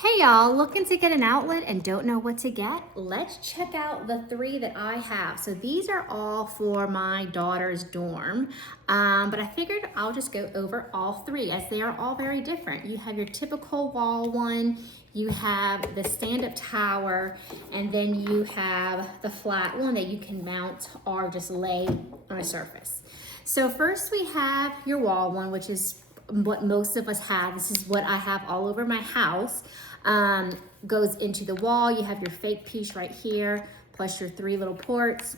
Hey y'all, looking to get an outlet and don't know what to get? Let's check out the three that I have. So these are all for my daughter's dorm, but I figured I'll just go over all three as they are all very different. You have your typical wall one, you have the stand-up tower, and then you have the flat one that you can mount or just lay on a surface. So first we have your wall one, which is what most of us have. This is what I have all over my house. Goes into the wall. You have your fake piece right here, plus your three little ports.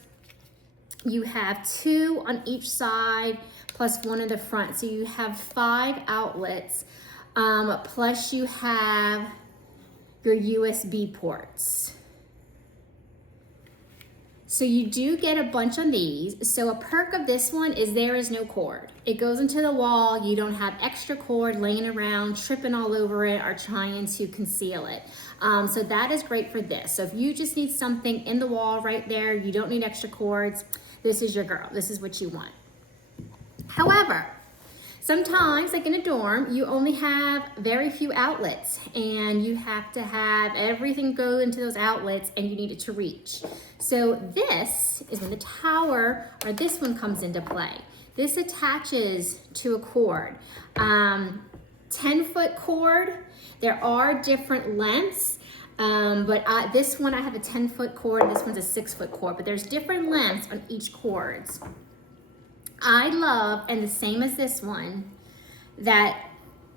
You have two on each side, plus one in the front. So you have 5 outlets, plus you have your USB ports. So you do get a bunch on these. So a perk of this one is there is no cord. It goes into the wall. You don't have extra cord laying around, tripping all over it, or trying to conceal it. So that is great for this. So if you just need something in the wall right there, you don't need extra cords, this is your girl. This is what you want. However, sometimes, like in a dorm, you only have very few outlets and you have to have everything go into those outlets and you need it to reach. So this is when the tower, or this one, comes into play. This attaches to a cord. 10-foot cord. There are different lengths, but this one I have a 10-foot cord, this one's a 6-foot cord, but there's different lengths on each cords. I love, and the same as this one, that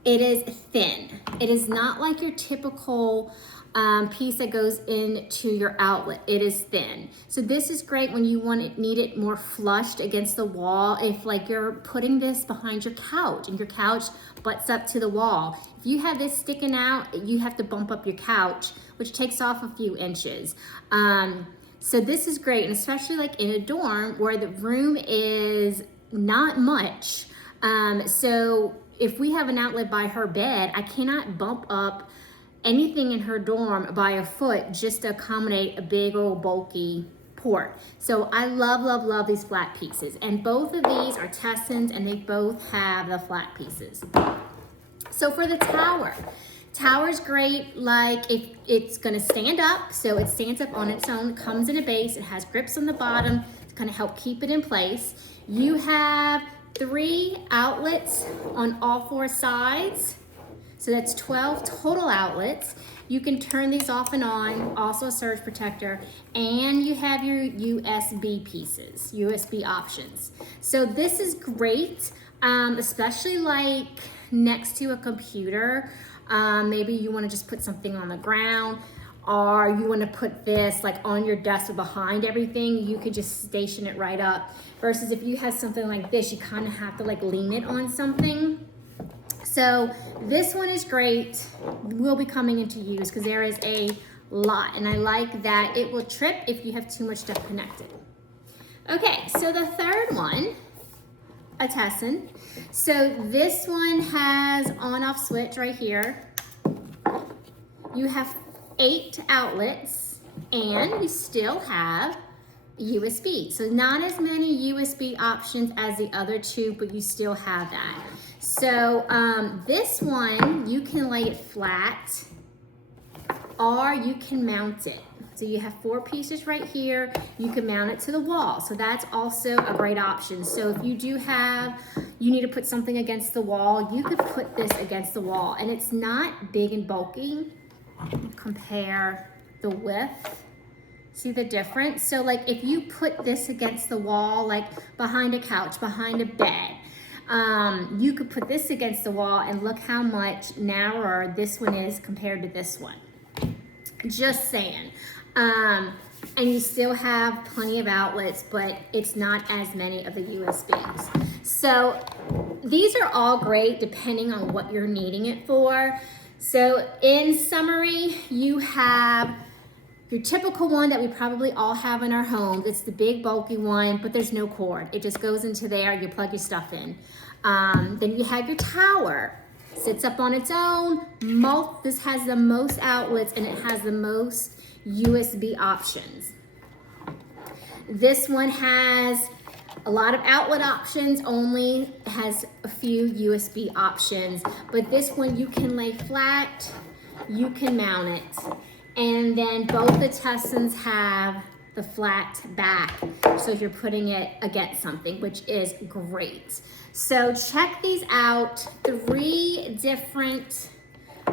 it is thin. It is not like your typical piece that goes into your outlet. It is thin. So this is great when you need it more flushed against the wall. If like you're putting this behind your couch and your couch butts up to the wall. If you have this sticking out, you have to bump up your couch, which takes off a few inches. So this is great, and especially like in a dorm where the room is not much. So if we have an outlet by her bed, I cannot bump up anything in her dorm by a foot just to accommodate a big old bulky port. So I love, love, love these flat pieces. And both of these are TESSANs and they both have the flat pieces. So for the tower's great, like if it's gonna stand up, so it stands up on its own, comes in a base, it has grips on the bottom to kind of help keep it in place. You have 3 outlets on all 4 sides, so that's 12 total outlets. You can turn these off and on, also a surge protector, and you have your USB pieces, USB options. So this is great, especially like next to a computer. Maybe you want to just put something on the ground, or you want to put this like on your desk or behind everything. You could just station it right up, versus if you have something like this, you kind of have to like lean it on something. So this one is great. Will be coming into use because there is a lot, and I like that it will trip if you have too much stuff connected. Okay, so the third one, a TESSAN. So this one has on-off switch right here. You have 8 outlets and you still have USB. So not as many USB options as the other 2, but you still have that. So this one, you can lay it flat or you can mount it. So you have 4 pieces right here. You can mount it to the wall. So that's also a great option. So if you you need to put something against the wall, you could put this against the wall, and it's not big and bulky. Compare the width. See the difference? So like if you put this against the wall, like behind a couch, behind a bed, you could put this against the wall and look how much narrower this one is compared to this one. Just saying. And you still have plenty of outlets, but it's not as many of the USBs. So these are all great depending on what you're needing it for. So in summary, you have your typical one that we probably all have in our homes. It's the big bulky one, but there's no cord. It just goes into there, you plug your stuff in. Then you have your tower. Sits up on its own. This has the most outlets and it has the most USB options. This one has a lot of outlet options, only has a few USB options, but this one you can lay flat, you can mount it. And then both the TESSANs have the flat back, so if you're putting it against something, which is great. So check these out. 3 different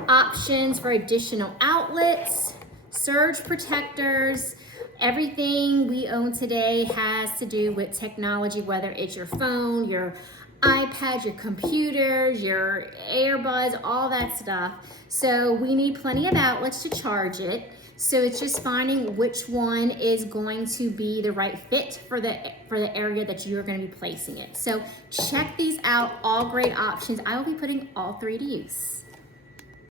options for additional outlets, surge protectors. Everything we own today has to do with technology, whether it's your phone, your iPad, your computers, your earbuds, all that stuff. So we need plenty of outlets to charge it. So it's just finding which one is going to be the right fit for the area that you're going to be placing it. So check these out, all great options. I will be putting all 3 to use.